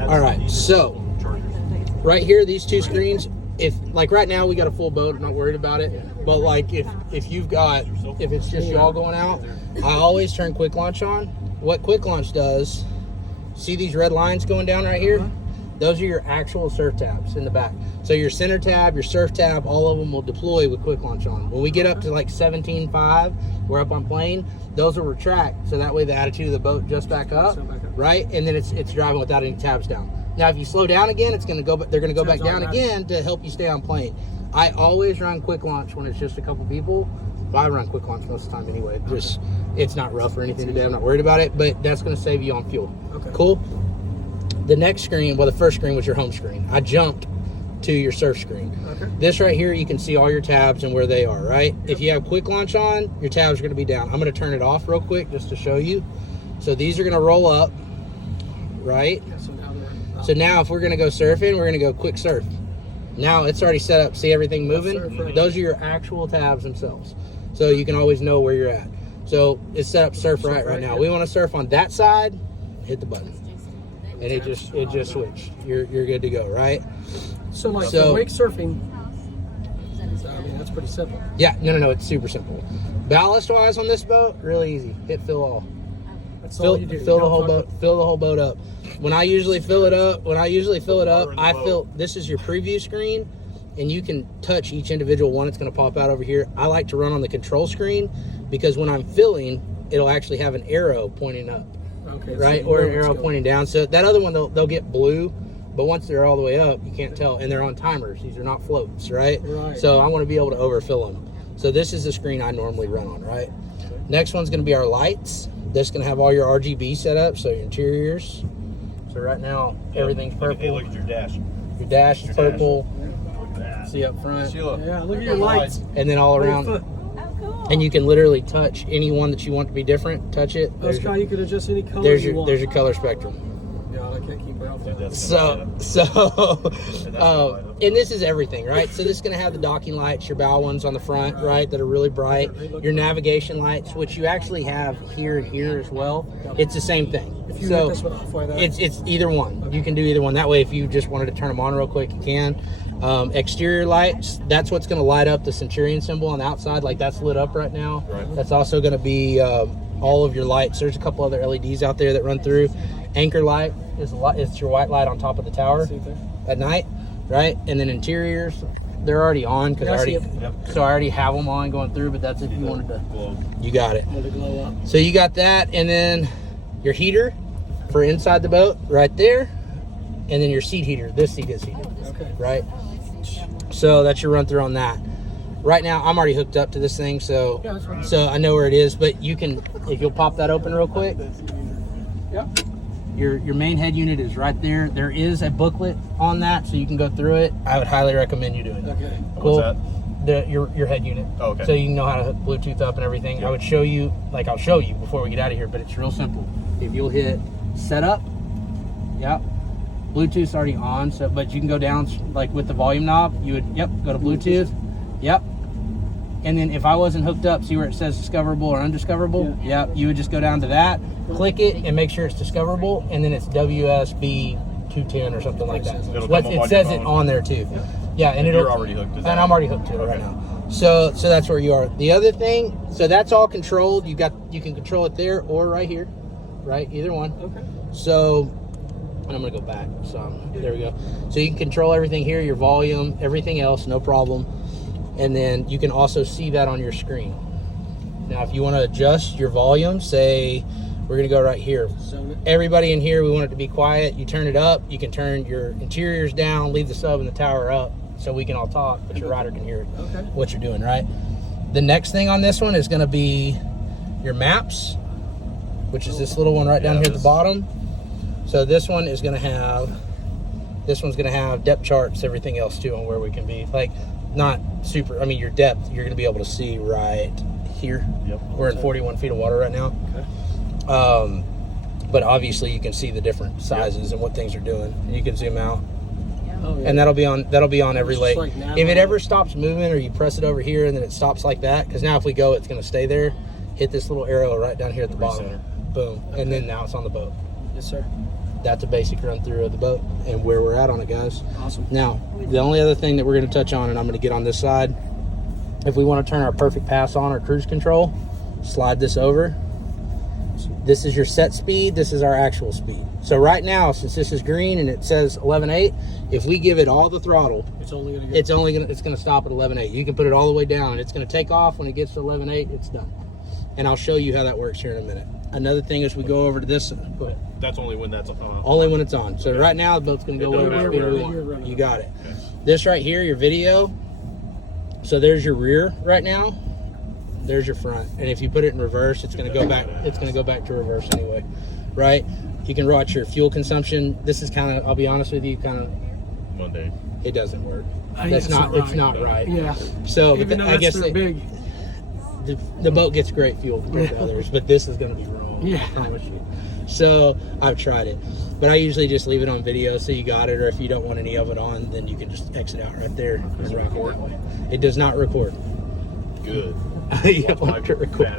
All right, so right here, these two screens, if like right now we got a full boat, I'm not worried about it. But like if it's just y'all going out, I always turn quick launch on. What quick launch does, see these red lines going down right here? Those are your actual surf tabs in the back. So your center tab, your surf tab, all of them will deploy with quick launch on. When we get up to like 17.5, we're up on plane, those will retract. So that way the attitude of the boat just back up, right? And then it's driving without any tabs down. Now, if you slow down again, it's gonna go. They're gonna go back down again to help you stay on plane. I always run quick launch when it's just a couple people. Well, I run quick launch most of the time anyway. Just it's not rough or anything today. I'm not worried about it, but that's gonna save you on fuel. Okay. Cool. The next screen, well, the first screen was your home screen. I jumped to your surf screen. Okay. This right here, you can see all your tabs and where they are. Right. Yep. If you have quick launch on, your tabs are gonna be down. I'm gonna turn it off real quick just to show you. So these are gonna roll up. Right. Yeah, so now if we're going to go surfing, we're going to go quick surf. Now it's already set up. See everything moving? Those are your actual tabs themselves. So you can always know where you're at. So it's set up surf right now. We want to surf on that side, hit the button. And it just switched. You're good to go, right? So like wake surfing, I mean, that's pretty simple. Yeah, no, it's super simple. Ballast wise on this boat, really easy. Hit fill all. Fill the whole boat up. When I usually fill it up, this is your preview screen, and you can touch each individual one. It's going to pop out over here. I like to run on the control screen because when I'm filling, it'll actually have an arrow pointing up, right, or an arrow pointing down. So that other one, they'll get blue, but once they're all the way up, you can't tell, and they're on timers. These are not floats, right? So I want to be able to overfill them. So this is the screen I normally run on, right? Next one's going to be our lights. This is going to have all your RGB set up, so your interiors. So right now, everything's purple. Look at your dash. Your dash is purple. See up front. Yeah, look at your lights. And then all around. And you can literally touch any one that you want to be different. Touch it. That's how you can adjust any color there's you want. There's your color spectrum. Yeah, I can't keep out. And this is everything, right? So this is going to have the docking lights, your bow ones on the front, right, that are really bright. Your navigation lights, which you actually have here and here as well. It's the same thing. So it's either one. You can do either one. That way, if you just wanted to turn them on real quick, you can. Exterior lights, that's what's going to light up the Centurion symbol on the outside. Like that's lit up right now. Right. That's also going to be all of your lights. There's a couple other LEDs out there that run through. Anchor light is your white light on top of the tower at night, right? And then interiors, they're already on because I already have them on going through. But that's if you wanted to. You got it. So you got that, and then your heater for inside the boat right there, and then your seat heater. This seat is heated, right? So that's your run through on that. Right now, I'm already hooked up to this thing, so I know where it is. But you can, if you'll pop that open real quick. Yep. Your main head unit is right there. There is a booklet on that, so you can go through it. I would highly recommend you do it. Okay. Cool. What's that? Your head unit. Oh, okay. So you can know how to hook Bluetooth up and everything. Yep. I would show you, I'll show you before we get out of here, but it's real simple. If you'll hit setup, Bluetooth's already on, so but you can go down like with the volume knob. You would go to Bluetooth, and then if I wasn't hooked up, see where it says discoverable or undiscoverable? You would just go down to that, click it, and make sure it's discoverable, and then it's WSB 210 or something like that. It says it on there too. And you're already hooked to that. And I'm already hooked to it right now. So that's where you are. The other thing, so that's all controlled. You can control it there or right here, right? Either one. Okay. So, and I'm gonna go back. So there we go. So you can control everything here, your volume, everything else, no problem. And then you can also see that on your screen. Now, if you want to adjust your volume, say we're going to go right here. Everybody in here, we want it to be quiet. You turn it up. You can turn your interiors down, leave the sub and the tower up so we can all talk, but your rider can hear what you're doing, right? The next thing on this one is going to be your maps, which is this little one right down here at the bottom. So this one is going to have, depth charts, everything else too on where we can be. Like, not super, I mean, your depth, you're going to be able to see right here. We're in 41 feet of water right now. But obviously you can see the different sizes and what things are doing. And you can zoom out. And that'll be on every lake. Like if it ever stops moving or you press it over here and then it stops like that, because now if we go, it's going to stay there. Hit this little arrow right down here at the bottom. Boom. And then now it's on the boat. Yes, sir. that's a basic run through of the boat and where we're at on it, guys. Awesome. Now, the only other thing that we're going to touch on, and I'm going to get on this side, if we want to turn our perfect pass on or cruise control, slide this over. This is your set speed. This is our actual speed. So right now, since this is green and it says 11.8, if we give it all the throttle, It's only going to it's going to stop at 11.8. You can put it all the way down. It's going to take off when it gets to 11.8. It's done. And I'll show you how that works here in a minute. Another thing is we go over to this. Go ahead. That's only when that's on. Only when it's on. So right now the boat's going to go It don't whatever matter speed we where want. we're You got it. This right here, your video. So there's your rear right now. There's your front. And if you put it in reverse, it's going to go back. It's going to go back to reverse anyway, right? You can watch your fuel consumption. This is kind of, I'll be honest with you, kind of, Monday. it doesn't work. It's It's not right. Yeah. So, Even though I guess they're big. the boat gets great fuel compared to others, but this is going to be wrong. Yeah. I promise you. So I've tried it, but I usually just leave it on video so you got it, or if you don't want any of it on, then you can just exit out right there and rock it that way. It does not record. Good. You don't want it to record.